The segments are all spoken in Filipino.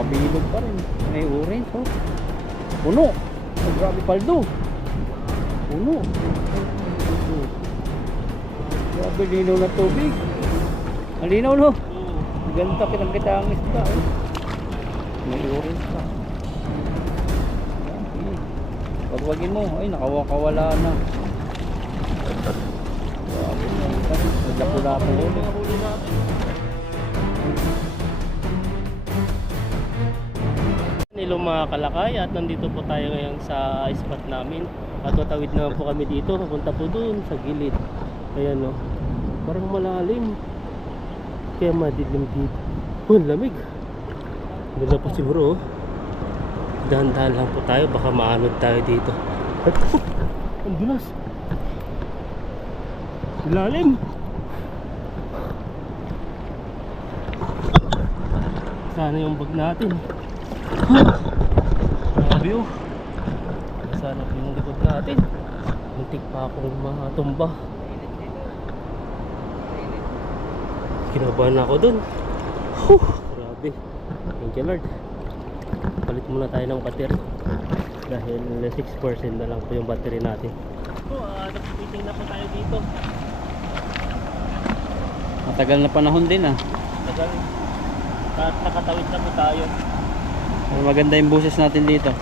Nakabilog pa rin. May orange, oh. Puno. Oh, grabe paldo. Puno. Grabe, linaw na tubig. Malinaw, no? Ganda, kitang-kita ang isda, oh. May orange pa. Pagwagin mo, ay nakawala na. Grabe na ito. Naglapo-lapo ulit. Hello mga kalakay, at nandito po tayo ngayon sa spot namin. At tatawid naman po kami dito, papunta po dun sa gilid. Ayan o, parang malalim. Kaya madilim dito. Oh, lamig. Ganda po siguro, oh. Dahan-dahan lang po tayo, baka maanod tayo dito. Ay, ang dulas. Lalim. Sana yung bag natin. Grabe, oh. Sana yung likod natin. Muntik pa akong matumba. Kinabahan ako dun. Grabe. Thank you Lord. Palit muna tayo ng battery dahil 6% na lang po yung battery natin. Napipiting na po tayo dito. Matagal na panahon din, ah. Tagal. Nakatawid na po tayo. Maganda yung boses natin dito.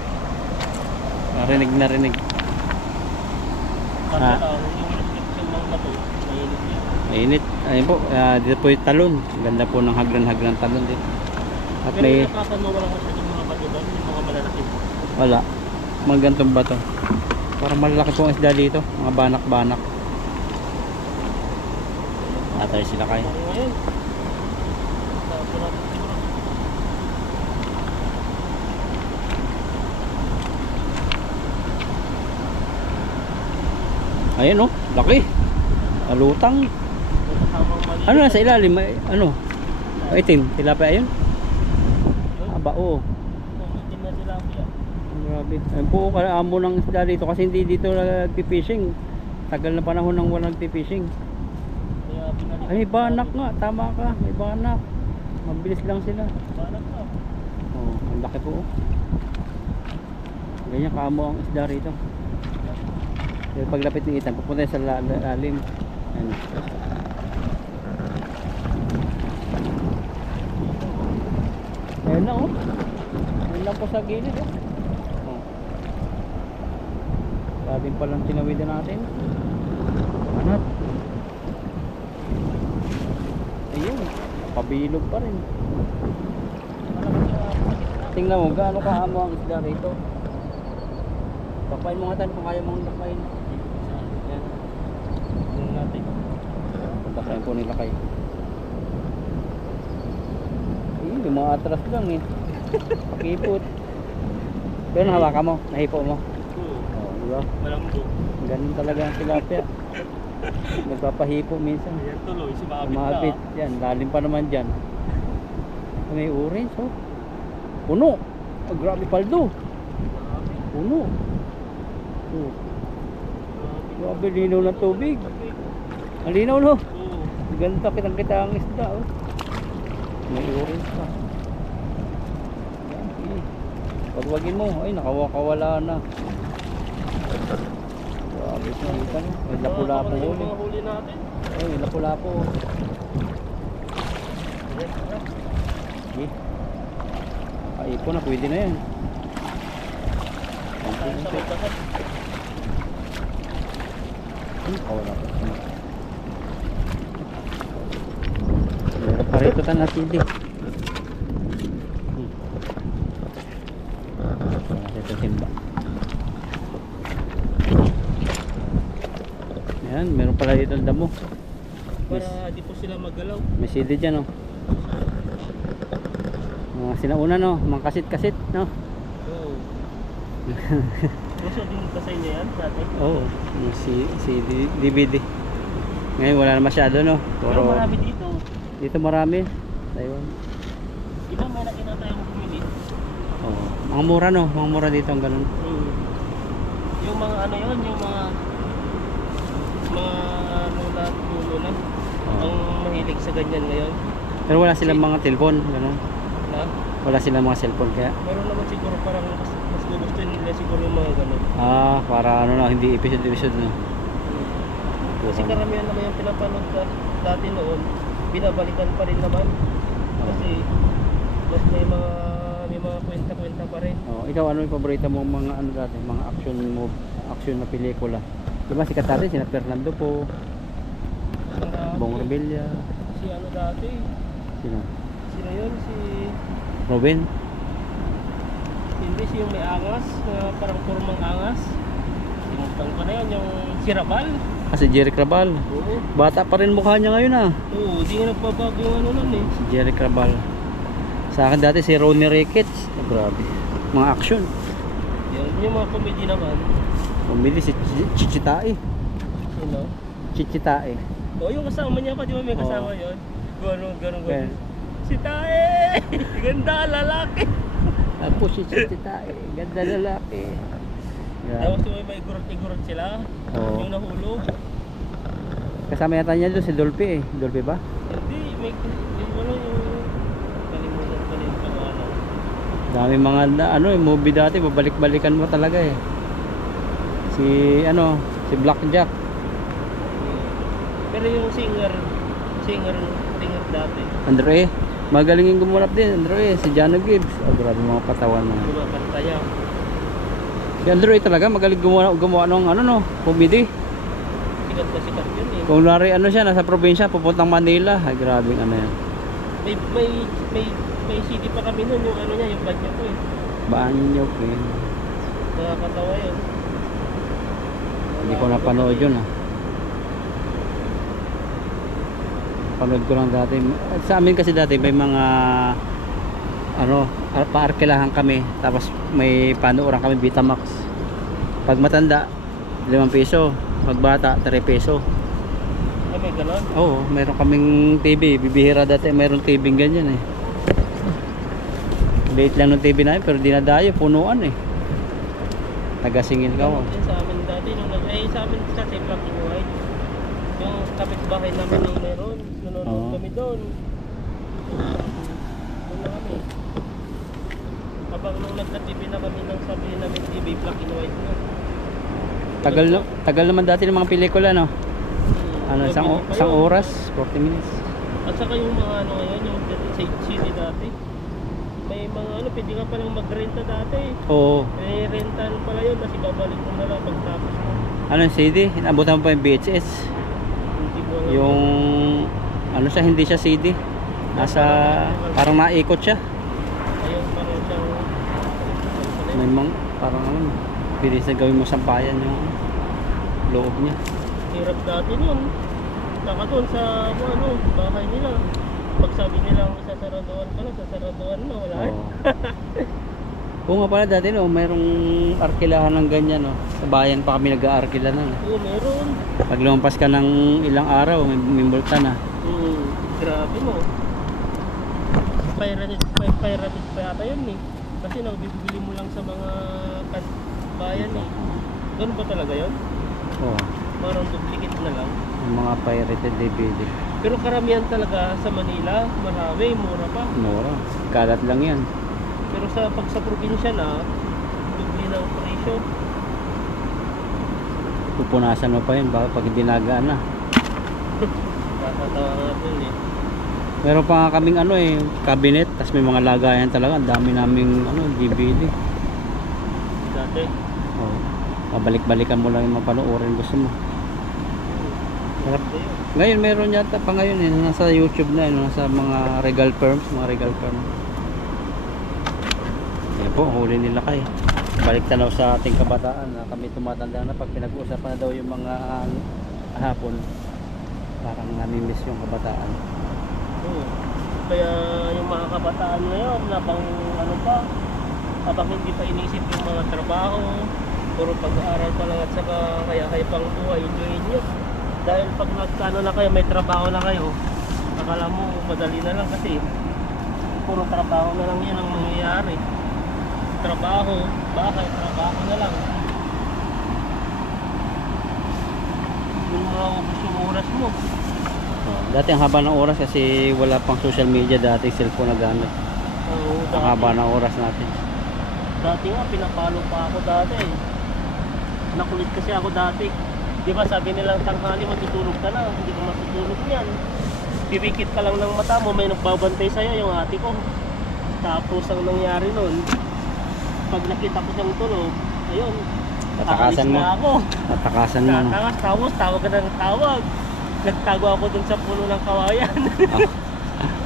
Narinig na rinig. Kasi yung reflection ng bato, mainit yan. Mainit. Ayun po, dito po yung talon. Ganda po ng haglan-haglan talon din. At Pero may nakatan mo walang masyadong mga bato doon, yung mga malalaki. wala. Mga gantong bato. Parang malalaki pong isda dito. Mga banak-banak. Atay sila kayo. Ngayon, tapos natin siguro. Ayan, oh, laki. Alutang. Ano na sa ilalim? May, ano? Itim. Tilapia yun? Aba, oo. Itim na sila kuya. Grabe. Ayun po, amo ng isda dito kasi hindi dito nagpipishing. Tagal na panahon nang walang nagpipishing. Kaya pinalik. Ay, may banak nga. Tama ka. May banak. Mabilis lang sila. Banak ka. Oh, ang laki po. Ganyan kaamo ang isda rito. Pero paglapit ng itan, pupunta sa lalim. Ayan. Ayan na, oh. Ayan lang po sa gilid, oh. Oh. Sabi palang tinawidan natin. Anat. Ayun. Pabilog pa rin. Tingnan mo, gaano kaamo ang isda rito. Tapain mo nga tayo kung kaya mong tapain. Yan. Tingnan natin. Tapain po nila kayo. Ayun, yung mga atras lang eh. Pakipot. Pero nahawakan mo, nahipo mo. Oh, diba? Malambot. Ganun talaga ang tilapia. Nagpapahipo minsan. Ayan tuloy, si Mabit na. Mabit. Yan, lalim pa naman dyan. May orange, oh. Puno. Oh, grabe paldo. Puno. Oh. Grabe, linaw ng tubig. Ang linaw, no? Oo. Ganda, kitang-kita ang isda, oh. May orange pa. Yan, pagwagin mo, ay nakawala na. Grabe, nakita nyo. May lapu-lapo Yung ulit. mga huli natin. Ay, may lapu-lapo. Okay. Ay, ipon na, pwede na yan. Saan sa magkasat? Kawala pa. Meron pa rito ta natili. Ito timba. Ayan, meron pala dito ang damo. Para di po sila maggalaw. May sili dyan, oh. Mga sinauna, no? Mga kasit-kasit, no? Oo. Gusto din kasay niya yan dati? Oo, si DVD. Ngayon wala na masyado, no? Pero marami dito. Dito marami. Taiwan. Iba may nakita tayong bumili. Oo. Mga mura, no? Mga mura dito ang ganun. Yung mga ano yun, yung mga lula at lulo na. Ang mahilig sa ganyan ngayon. Pero wala silang mga telepon, ganun. Na? Wala silang mga cellphone kaya. Meron naman siguro parang mas gugustuhin nila siguro yung mga ganun. Ah, para ano na, hindi episode-episode no. Kasi karamihan naman yung pinapanood dati noon, binabalikan pa rin naman. Kasi mas may mga kwenta-kwenta pa rin. Oh, ikaw ano yung paborito mo mga ano dati, mga action na pelikula? Diba sikat dati sina Fernando po, Bong Revilla, Si ano dati? sino? Sino yun? Si... Robin? Hindi, si yung may angas, na parang purmang angas. Sinutan ko na yun, yung si Rabal. Ah, si Jerry Crabal. Oo. Bata pa rin mukha niya ngayon ah. Oo, di nga nagbabago yung ano nun eh. Si Jerry Crabal. Sa akin dati si Ronnie Ricketts. Oh, grabe. Mga action. Yung mga comedy naman. Pumili si Chichitae. Sino? Chichitae. Oo, yung kasama niya pa, di ba may kasama Oo. yun? Ganun. Okay. Si Tae! Ganda, lalaki! Apo si Chichitae. Ganda lalaki. Tapos Grabe. may igurot-igurot sila. Oo. Yung nahulog. Kasama yata niya doon si Dolphy eh. Dolphy ba? Hindi, may ano yung... Kalimutan ko na yung pangalan. Dami mga ano eh, movie dati, babalik-balikan mo talaga eh. Si ano, si Blackjack. Pero yung singer dati. Andrew E. Magaling yung gumanap din, Andrew E. Si Jano Gibbs. Oh, grabe mga katawan na. Kumakanta yan. Si Andrew E talaga magaling gumawa ng ano no, comedy. Sikat na sikat yun eh. Kung nari ano siya, nasa probinsya, pupuntang Manila. Ay, grabe ano yan. May CD pa kami nun, yung ano niya, yung band niya ko eh. Banyok eh. Nakakatawa yun. Hindi ko napanood yun ah. Panood ko lang dati. Sa amin kasi dati may mga ano, paarkilahan kami. Tapos may panuoran kami Betamax. Pag matanda, 5 piso. Pag bata, 3 peso. Ay, may ganon. Oo, meron kaming TV. Bibihira dati, meron TV ganyan eh. Late lang ng TV namin pero dinadayo, punuan eh. Tagasingil ka mo. Yun sa amin dati, sa amin kasi black and white. Yung kapitbahay namin yung meron. Nanonood Oo. kami doon. Doon na kami. Habang nung nagka-TV na kami nang sabihin namin TV, black and white na. Tagal naman dati ng mga pelikula no. Ano, Gabi pa isang yun. oras, 40 minutes. At saka yung mga ano ngayon, yung CD dati. May mga ano, pwede ka palang magrenta dati. Oo. May rentan pala yun, kasi babalik mo na lang pagtapos mo. Ano yung CD? Inabutan mo pa yung VHS. Hindi mo alam. Yung ano siya, hindi siya CD. Nasa parang naikot siya. Ayun, parang siyang... May mga parang ano, bilis na gawin mo sampayan yung loob niya. Hirap dati nun. Saka doon sa ano, bahay nila. Pag sabi nila sasaraduan ka na, sasaraduan na, wala. Oo. Oo nga pala dati no, mayroong arkilahan ng ganyan no. Sa bayan pa kami nag-aarkila na. Oo, meron. Pag lumampas ka ng ilang araw, may multa na. Grabe mo. Pirated pa yata yun eh. Kasi nagbibili mo lang sa mga bayan eh. Ganun ba talaga yun? Oo. Parang duplicate na lang. Yung mga pirated DVD. Pero karamihan talaga sa Manila, marami, mura pa. Mura. Kalat lang yan. Pero pag sa probinsya na, dubli ng presyo. Pupunasan mo pa yun baka pag dinagaan na. Nakakatawa nga dun eh. Meron pa nga kaming ano eh, cabinet, tas may mga lagayan talaga. Ang dami naming ano, DVD. Dati. Oh. Pabalik-balikan mo lang yung mapanoorin gusto mo. Sarap. Ngayon meron yata pa ngayon eh, nasa YouTube na, nasa mga Regal Firms, Yan po, huli nila kayo. Balik tanaw sa ating kabataan na kami tumatanda na pag pinag-uusapan na daw yung mga hapon, parang nami-miss yung kabataan. Oo. Kaya yung mga kabataan ngayon, habang ano pa, habang hindi pa inisip yung mga trabaho, puro pag-aaral pa lang at saka kaya pang buhay, enjoyin nyo. Dahil pag nagkano na kayo, may trabaho na kayo, akala mo madali na lang kasi puro trabaho na lang yan ang mangyayari. Trabaho, bahay, trabaho na lang. Yung maubos yung oras mo. Dati ang haba ng oras kasi wala pang social media dati, cellphone na gamit. Oo. Ang haba ng oras natin. Dati nga, pinapalo pa ako dati. Nakulit kasi ako dati. Di ba sabi nilang tanghali matutulog ka na, hindi ka matutulog niyan. Pipikit ka lang ng mata mo, may nagbabantay sa'yo, yung ate ko. Tapos ang nangyari nun, pag nakita ko siyang tulog, ayun, Tatakasan mo. na ako. Tatakasan mo. No? Tapos tawag ka ng tawag. Nagtago ako dun sa puno ng kawayan.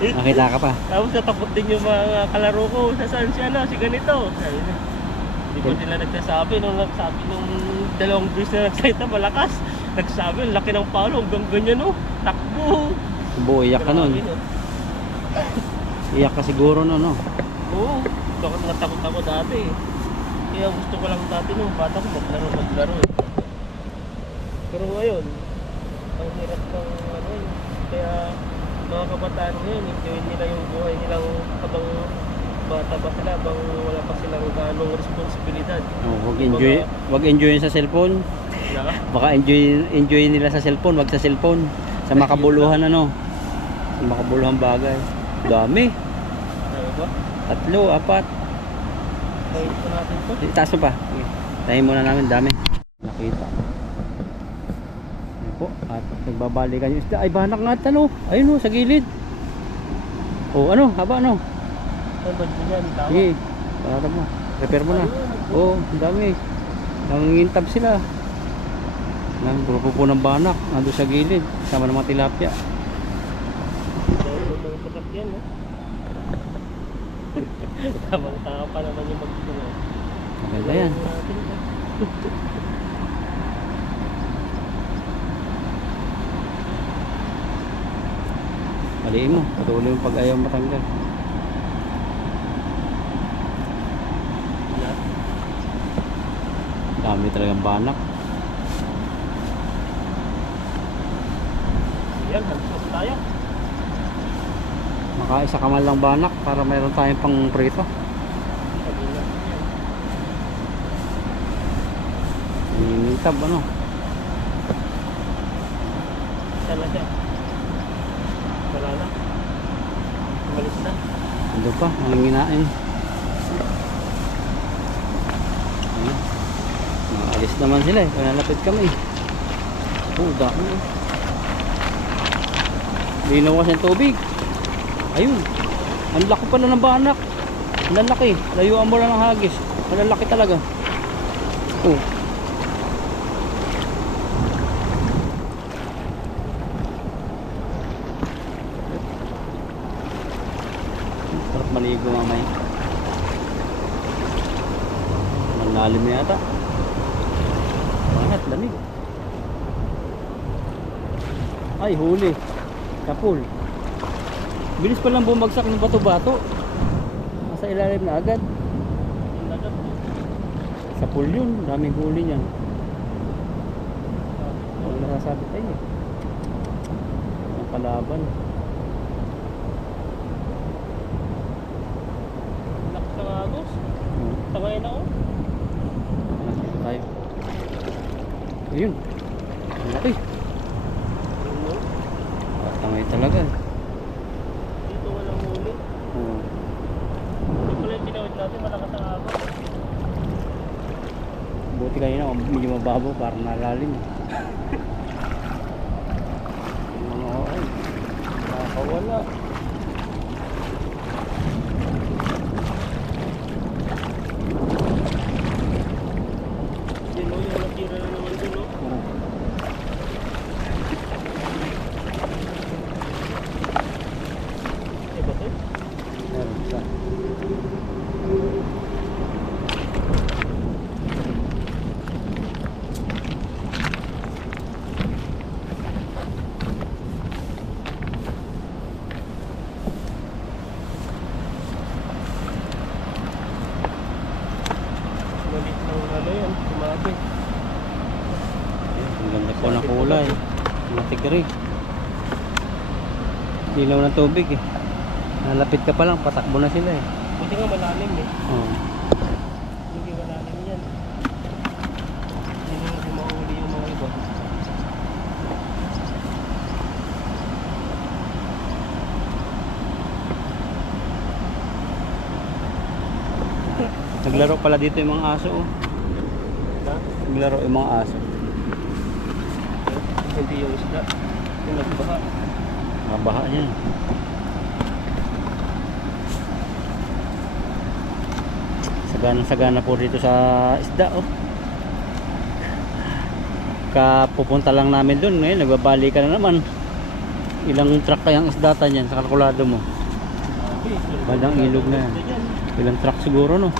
Nakita ka pa. Tapos natakot din yung mga kalaro ko. Saan siya na? Si ganito. Hindi ko sila nagsasabi. Nung nagsabi nung dalawang beses na nagsalita malakas. Nagsabi, ang laki ng palo. Hanggang ganyan no. Takbo. Subo, iyak ka nun. Grabe, no? Iyak ka siguro nun, no? Oo. Bakit natakot ako dati. Kaya gusto ko lang dati nung bata ko maglaro. Pero ngayon, ang hirap ng ano yun. Kaya mga kabataan ngayon, enjoy nila yung buhay nilang habang bata pa sila, habang wala pa silang ganong responsibilidad. Oh, wag enjoy sa cellphone. Wala ka? Baka enjoy nila sa cellphone, wag sa cellphone. Sa makabuluhan ano. Sa makabuluhan bagay. Dami. Ano ba? 3, 4. Kaya ito natin to. Itaas mo pa. Sige. Tahin muna namin, dami. Nakita. Ayan po. At nagbabalikan yung isda. Ay, banak nga talo. Ayun o, sa gilid. O, ano? Haba, ano? Ano ba dyan? Tawag? Sige. Parata mo. Prepare mo na. Oo, ang dami. Nangingintab sila. Nang grupo po ng banak. Nandun sa gilid. Sama ng mga tilapia. Dahil yung mga sasakyan, no? Tamang tao pa naman yung magdito. Maganda yan. Maliin mo. Patuloy yung pag ayaw matanggal. Dami talagang banak. Yan, hagsos tayo. Makaisa ka man lang banak para mayroon tayong pang prito. Sabi na. Ningitab ano. Saan na siya? Wala na. Umalis na. Ando pa, nanginginain. Ayan. Alis naman sila eh. Panalapit kami. Dami eh. Linaw kasi ang tubig. Ayun. Ang laki pala ng banak. Ang lalaki. Layuan mo lang ng hagis. Ang lalaki talaga. Oh. Sarap maligo mamaya. Malalim yata. Bangat, lamig. Ay, huli. Kapul. Bilis pa lang bumagsak ng bato-bato. Nasa ilalim na agad. Sa pool yun, daming huli niyan. Wala nasasabi tayo eh. Ang kalaban. Lakas ng agos. Tangay na ako. Tayo. Ayun. Ang laki. Tangay talaga. Dito walang huli. Oo. Ito pala yung tinawid natin, malakas ang agos. Buti kanina medyo mababaw para nalalim. Mga ay. Nakakawala. Yun o, yung natira na naman dun o. Oo. Iba to? Meron isa. Malit ng ano yan, tumabi. Ang ganda po ng kulay. Matigri. Dilaw ng tubig eh. Nalapit ka pa lang, patakbo na sila eh. Buti nga malalim eh. Oo. Hindi malalim yan. Hindi mo mahuli yung mga iba. Naglaro pala dito yung mga aso. Oh. Na? Naglaro yung mga aso. Hindi yung isda. Yung nagbaha. Mabaha niya. Sagana po dito sa isda. Oh. Kapupunta lang namin doon. Ngayon, nagbabali ka na naman. Ilang truck kayang isdata niyan sa kalkulado mo? Bandang ilog na yan. Ilang truck siguro, no?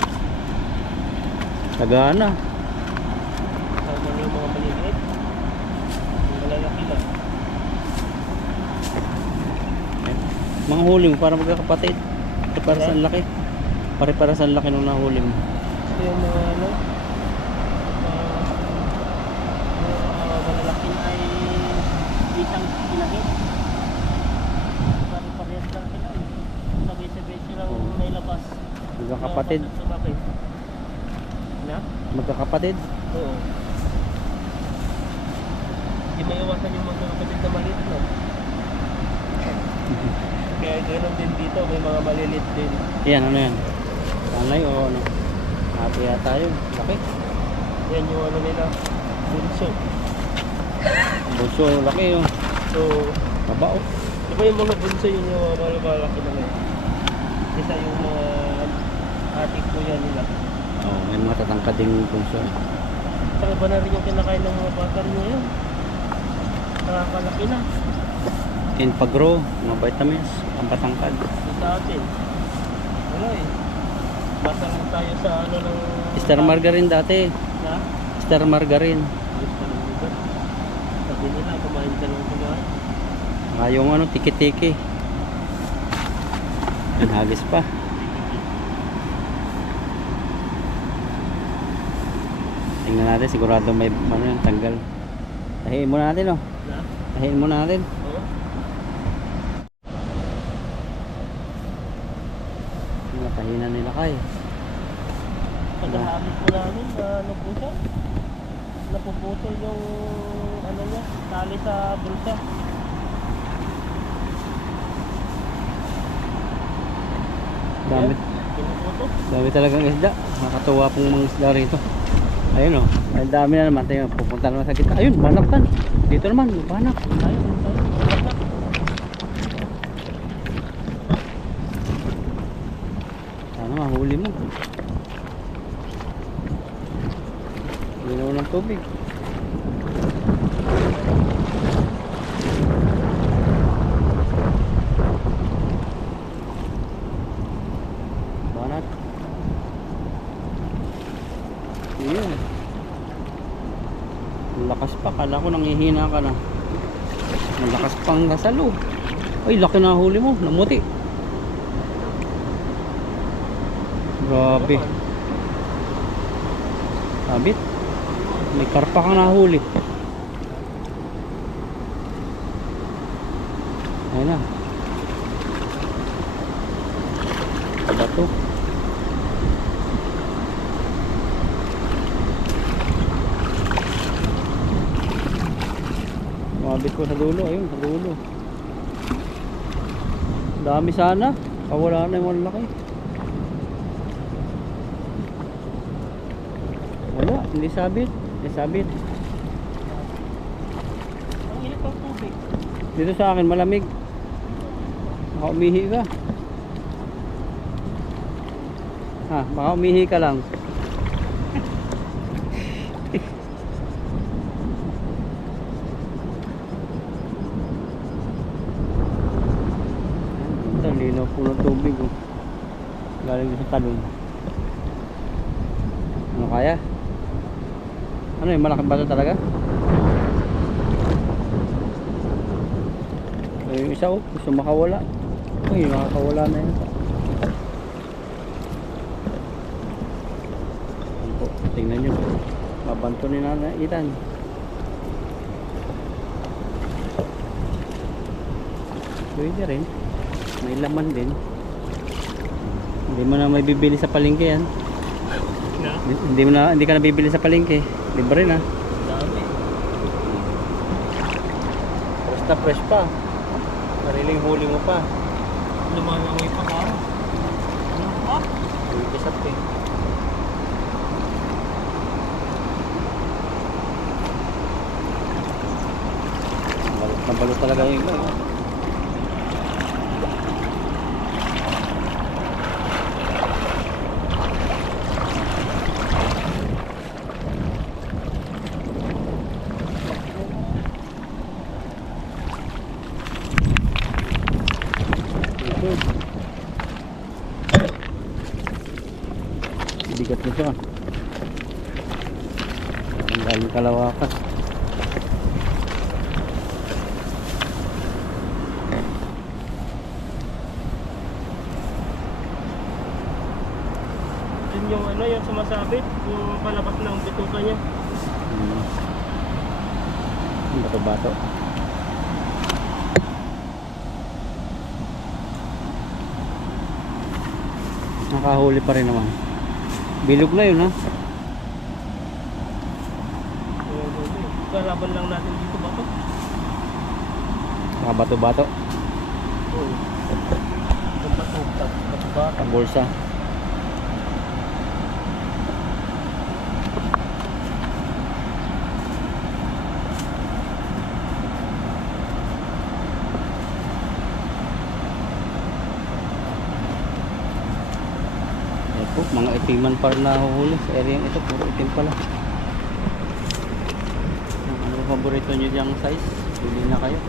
Sagana. Tama na yung mga maliliit. Yung malalaki lang. Mga huli mo para magkakapatid. Pare-paras ang laki. Pare-paras ang laki nung nahuli mo. Ito yung mga ano, malalaki ay isang pinahit. Pare-parehas lang sila. Sabay-sabay silang nailabas. Magkakapatid. Sumakay. Na? Magkakapatid. Oo. Hindi maiwasan yung magkakapatid na maliit, no? Kaya ganoon din dito, may mga maliliit din. Yan, ano yan? Tanay o ano? Ate yata yun. Laki. Yan yung ano nila, bunso. Buso, laki yun. So, Baba oh. di ba yung mga bunso yun yung mga malaki na ngayon? Isa yung mga ating kuya nila. Oh, may mga tatangkading buso. Saka ba na rin yung kinakain ng mga bata rin ngayon? Nakakalaki na. Infagro, mga vitamins, ang patangkad. Yung sa atin. Wala eh. Basta lang tayo sa ano ng... Star Margarine dati. Na? Star Margarine. Gusto ng lugar. Sabi nila, kumain ka lang kumain. Saka yung ano, tiki-tiki. Ang hagis pa. Tingnan natin, sigurado may ano yung tanggal. Tahiin muna natin oh. Na? Tahiin muna natin. Oo. Tahinan nila kay. Pagkahamit mo namin na ano po siya? Napuputol yung ano niya, tali sa bulsa. Dami. Pinuputo. Dami talagang isda. Nakakatuwa pong mga isda rito. Ayun oh. Ang dami na naman. Tingnan, pupunta naman sa gitna. Ayun, banak tan. Dito naman, banak. Ayun, ayun. Sana mahuli mo. Ginawa ng tubig. Banat. Yun. Ang lakas pa. Kala ko nangihina ka na. Ang lakas pang nasa loob. Ay, laki na huli mo. Namuti. Grabe. Sabit. May karpa kang nahuli. Ayun na. Bato. Mabit ko sa dulo. Ayun, sa dulo. Dami sana. Kawala na yung malaki. Wala, hindi sabit. Hindi sabit. Ang init ng tubig. Dito sa akin malamig. Baka umihi ka. Ha, baka umihi ka lang. Ang linaw po ng tubig oh. Galing sa talon. Ano kaya? Ano yung malaking bato talaga? Yung isa oh, gusto makawala. Uy, makakawala na yun. Po, tingnan nyo. Mabanto ni Nanay Itan. Pwede rin. May laman din. Hindi mo na may bibili sa palengke yan. Na? Hindi ka na bibili sa palengke. Libre na. Dami. Fresh na fresh pa. Sariling huli mo pa. Lumalangoy pa ka. Ano pa? Ibisap eh. Balo talaga yung iba. Bigat nito ah. Ang galing Kalawakan. Yun yung ano, yung sumasabit, yung palabas ng bituka niya. Bato-bato. Nakahuli pa rin naman. Bilog na yun ha. Kalaban lang natin dito ba ito? Nakabato-bato. Oo. Bato-bato. Ang bulsa. Ito, mga itiman pa rin nahuhuli sa area ito. Puro itim pala. Ano ang paborito nyo diyang size? Pili na kayo.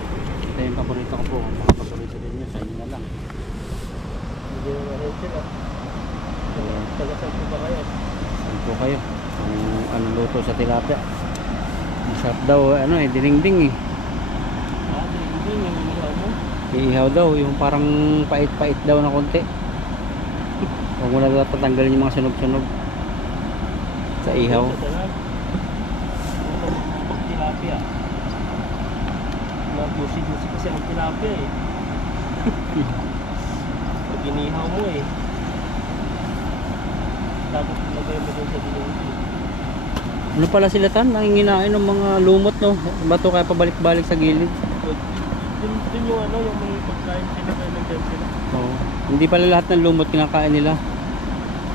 Ito yung paborito ko po. Mga paborito din nyo sa inyo na lang. Hindi na rin sila. Tagasal po ba kayo? Saan po kayo? Ang luto sa tilapia. Masarap daw, ano eh, dinengding eh. Hindi yung inihaw mo. Iihaw daw, yung parang pait-pait daw na konti. Huwag mo na daw tatanggalin yung mga sunog-sunog sa ihaw. Tilapia. Nag-juicy-juicy kasi ang tilapia eh. Pag inihaw mo eh. Tapos ilagay mo dun sa dinengding. Ano pala sila tan? Nanginginain ng mga lumot no? Bato kaya pabalik-balik sa gilid. Dun yung ano, yung may pagkain sila kaya nandyan sila. Oo. Hindi pala lahat ng lumot kinakain nila.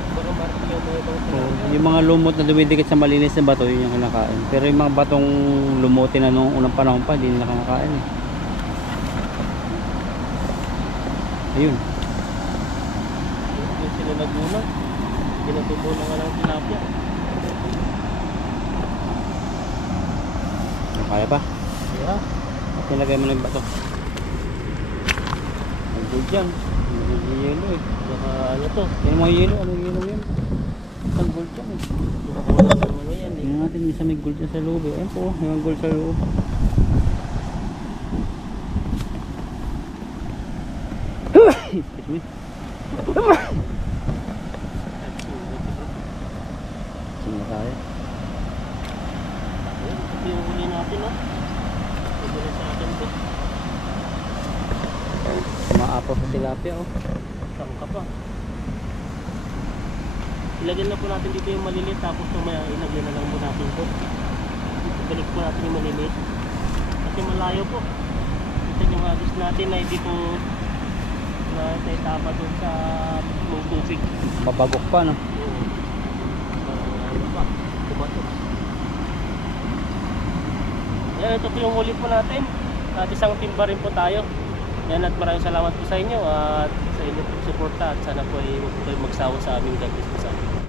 Baka marami yung mga ibang Oo. tilapia. Yung mga lumot na dumidikit sa malinis na bato, yun yung kinakain. Pero yung mga batong lumutin na noong unang panahon pa, hindi nila kinakain eh. Ayun. Yung sila nagmuna. Ginatubo na nga ng tilapia. Kaya pa? Yeah. Nilagay mo ng bato. Ang good dyan. Ang yelo eh. Baka ano to. Yan mga yelo. Anong yelo yan? Ang gold dyan eh. Baka ng mga yan eh. Tingnan natin, isa may gold dyan sa loob eh. Ayan po, yung gold sa loob. Excuse me. Sino tayo? Ito yung huli natin oh. Ito na sa akin to. Maapaw sa tilapia oh. Sangka pa. Ilagyan na po natin dito yung maliliit tapos tumaya ilagyan na lang po natin po. Balik po natin yung maliliit. Kasi malayo po. Ito yung hagis natin na hindi po na itapa doon sa mga tubig. Mabagok pa no? Ano pa? Tumato. Yan, ito po yung huli po natin. At isang timba rin po tayo. Yan, at maraming salamat po sa inyo at sa inyo po suporta at sana po ay huwag po kayo magsawa sa aming God bless po sa amin.